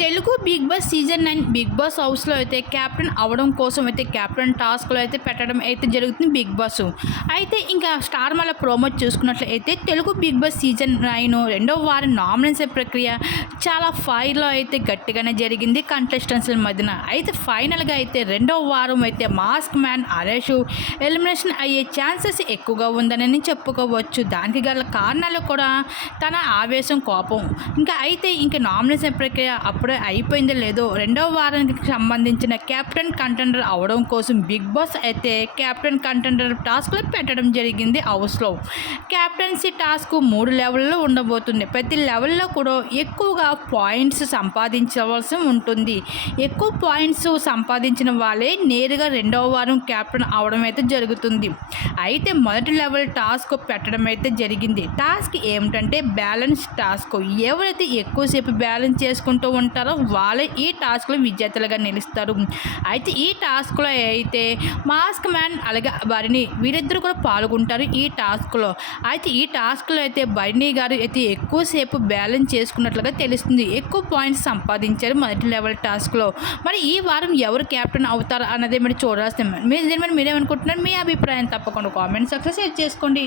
Telugu Bigg Boss season 9 Bigg Boss హౌస్లో అయితే captain అవ్వడం కోసం అయితే క్యాప్టెన్ టాస్క్లో అయితే పెట్టడం అయితే జరుగుతుంది బిగ్ బాస్. అయితే ఇంకా స్టార్ మళ్ళీ ప్రోమోట్ చూసుకున్నట్లయితే తెలుగు బిగ్ బాస్ సీజన్ 9 రెండవ వారం నామినేషన్ ప్రక్రియ చాలా ఫైర్లో అయితే గట్టిగానే జరిగింది కంటెస్టెంట్స్ల మధ్యన. అయితే ఫైనల్గా అయితే రెండవ వారం అయితే మాస్క్ మ్యాన్ అరేషు ఎలిమినేషన్ అయ్యే ఛాన్సెస్ ఎక్కువగా ఉందని చెప్పుకోవచ్చు. దానికి గల కారణాలు కూడా తన ఆవేశం, కోపం. ఇంకా నామినేషన్ ప్రక్రియ అప్పుడే అయిపోయిందో లేదో రెండవ వారానికి సంబంధించిన కెప్టెన్ కంటెండర్ అవడం కోసం బిగ్ బాస్ అయితే కెప్టెన్ కంటెండర్ టాస్క్లు పెట్టడం జరిగింది హౌస్లో. కెప్టెన్సీ టాస్క్ 3 లెవెల్లో ఉండబోతుంది. ప్రతి లెవెల్లో కూడా ఎక్కువగా పాయింట్స్ సంపాదించవలసి ఉంటుంది. ఎక్కువ పాయింట్స్ సంపాదించిన వాళ్ళే నేరుగా రెండవ వారం కెప్టెన్ అవడం అయితే జరుగుతుంది. అయితే మొదటి లెవెల్ టాస్క్ పెట్టడం అయితే జరిగింది. టాస్క్ ఏమిటంటే బ్యాలెన్స్ టాస్క్. ఎవరైతే ఎక్కువసేపు బ్యాలెన్స్ చేసుకుంటూ ఉంటారో వాళ్ళే ఈ టాస్క్లో విజేతలుగా నిలుస్తారు. అయితే ఈ టాస్క్లో అయితే మాస్క్ మ్యాన్ అలాగే భరణి వీరిద్దరు కూడా పాల్గొంటారు ఈ టాస్క్లో. అయితే ఈ టాస్క్లో అయితే భరణి గారు అయితే ఎక్కువసేపు బ్యాలెన్స్ చేసుకున్నట్లుగా తెలుస్తుంది. ఎక్కువ పాయింట్స్ సంపాదించారు మొదటి లెవెల్ టాస్క్లో. మరి ఈ వారం ఎవరు క్యాప్టెన్ అవుతారు అన్నదే మీరు చూడాల్సింది. మీరు దీని మీద మీరేమనుకుంటున్నారు? మీ అభిప్రాయం తప్పకుండా కామెంట్ సెక్షన్లో షేర్ చేసుకోండి.